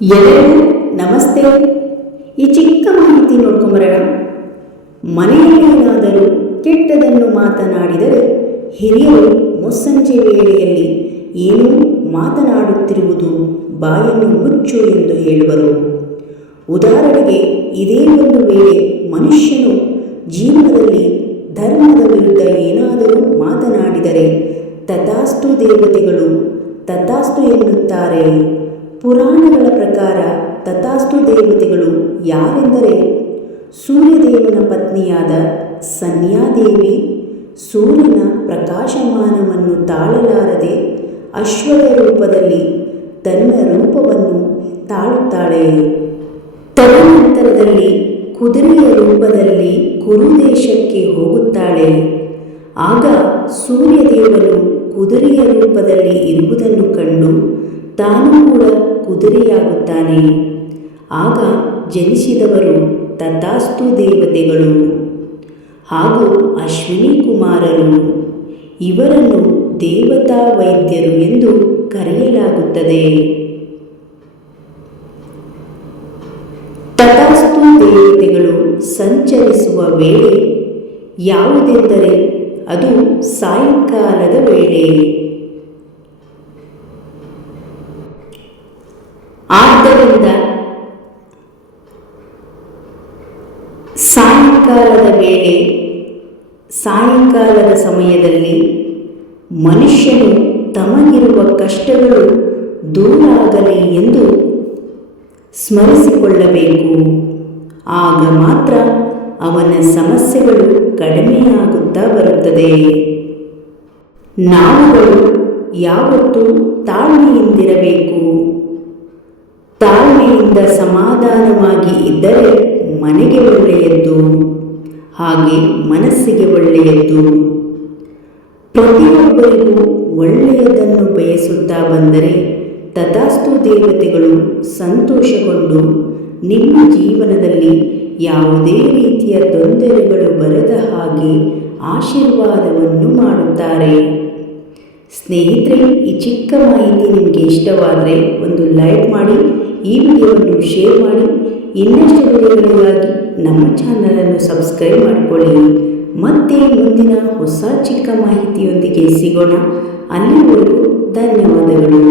ಎಲ್ಲರಿಗೂ ನಮಸ್ತೆ. ಈ ಚಿಕ್ಕ ಮಾಹಿತಿ ನೋಡ್ಕೊಂಬರೋಣ ಮನೆಯಲ್ಲೇನಾದರೂ ಕೆಟ್ಟದನ್ನು ಮಾತನಾಡಿದರೆ ಹಿರಿಯರು ಮುಸ್ಸಂಜೆ ವೇಳೆಯಲ್ಲಿ ಏನೂ ಮಾತನಾಡುತ್ತಿರುವುದು ಬಾಯನ್ನು ಮುಚ್ಚು ಎಂದು ಹೇಳುವರು. ಉದಾಹರಣೆಗೆ, ಇದೇ ಒಂದು ವೇಳೆ ಮನುಷ್ಯನು ಜೀವನದಲ್ಲಿ ಧರ್ಮದ ವಿರುದ್ಧ ಏನಾದರೂ ಮಾತನಾಡಿದರೆ ತಥಾಸ್ತು ದೇವತೆಗಳು ತಥಾಸ್ತು ಎನ್ನುತ್ತಾರೆ. ಪುರಾಣಗಳ ಪ್ರಕಾರ ತಥಾಸ್ತು ದೇವತೆಗಳು ಯಾರೆಂದರೆ ಸೂರ್ಯದೇವನ ಪತ್ನಿಯಾದ ಸನ್ಯಾದೇವಿ ಸೂರ್ಯನ ಪ್ರಕಾಶಮಾನವನ್ನು ತಾಳಲಾರದೆ ಅಶ್ವದ ರೂಪದಲ್ಲಿ ತನ್ನ ರೂಪವನ್ನು ತಾಳುತ್ತಾಳೆ. ತದನಂತರದಲ್ಲಿ ಕುದುರೆಯ ರೂಪದಲ್ಲಿ ಕುರುದೇಶಕ್ಕೆ ಹೋಗುತ್ತಾಳೆ. ಆಗ ಸೂರ್ಯದೇವನು ಕುದುರೆಯ ರೂಪದಲ್ಲಿ ಇರುವುದನ್ನು ಕಂಡು ತಾನು ಕುದುರೆಯಾಗುತ್ತಾನೆ. ಆಗ ಜನಿಸಿದವರು ತಥಾಸ್ತು ದೇವತೆಗಳು. ಹಾಗೂ ಅಶ್ವಿನಿ ಕುಮಾರರು. ಇವರನ್ನು ದೇವತಾ ವೈದ್ಯರು ಎಂದು ಕರೆಯಲಾಗುತ್ತದೆ. ತಥಾಸ್ತು ದೇವತೆಗಳು ಸಂಚರಿಸುವ ವೇಳೆ ಯಾವುದೆಂದರೆ ಅದು ಸಾಯಂಕಾಲದ ವೇಳೆ. ಸಾಯಂಕಾಲದ ಸಾಯಂಕಾಲದ ಸಮಯದಲ್ಲಿ ಮನುಷ್ಯನು ತಮಗಿರುವ ಕಷ್ಟಗಳು ದೂರಾಗಲಿ ಎಂದು ಸ್ಮರಿಸಿಕೊಳ್ಳಬೇಕು. ಆಗ ಮಾತ್ರ ಅವನ ಸಮಸ್ಯೆಗಳು ಕಡಿಮೆಯಾಗುತ್ತಾ ಬರುತ್ತದೆ. ನಾವುಗಳು ಯಾವತ್ತೂ ತಾಳ್ಮೆಯಿಂದಿರಬೇಕು. ತಾಳ್ಮೆಯಿಂದ ಸಮಾಧಾನವಾಗಿ ಇದ್ದರೆ ಮನೆಗೆ ಒಳ್ಳೆಯದ್ದು ಹಾಗೆ ಮನಸ್ಸಿಗೆ ಒಳ್ಳೆಯದ್ದು. ಪ್ರತಿಯೊಬ್ಬರಿಗೂ ಒಳ್ಳೆಯದನ್ನು ಬಯಸುತ್ತಾ ಬಂದರೆ ತಥಾಸ್ತು ದೇವತೆಗಳು ಸಂತೋಷಗೊಂಡು ನಿಮ್ಮ ಜೀವನದಲ್ಲಿ ಯಾವುದೇ ರೀತಿಯ ತೊಂದರೆಗಳು ಬರದ ಹಾಗೆ ಆಶೀರ್ವಾದವನ್ನು ಮಾಡುತ್ತಾರೆ. ಸ್ನೇಹಿತರೆ, ಈ ಚಿಕ್ಕ ಮಾಹಿತಿ ನಿಮಗೆ ಇಷ್ಟವಾದರೆ ಒಂದು ಲೈಕ್ ಮಾಡಿ, ಈ ವಿಡಿಯೋವನ್ನು ಶೇರ್ ಮಾಡಿ ಇನ್ನಷ್ಟು ವಿಡಿಯೋಗಳಿಗಾಗಿ ನಮ್ಮ ಚಾನಲನ್ನು ಸಬ್ಸ್ಕ್ರೈಬ್ ಮಾಡಿಕೊಳ್ಳಿ. ಮತ್ತೆ ಮುಂದಿನ ಹೊಸ ಚಿಕ್ಕ ಮಾಹಿತಿಯೊಂದಿಗೆ ಸಿಗೋಣ. ಅಲ್ಲಿವರೆಗೂ ಧನ್ಯವಾದಗಳು.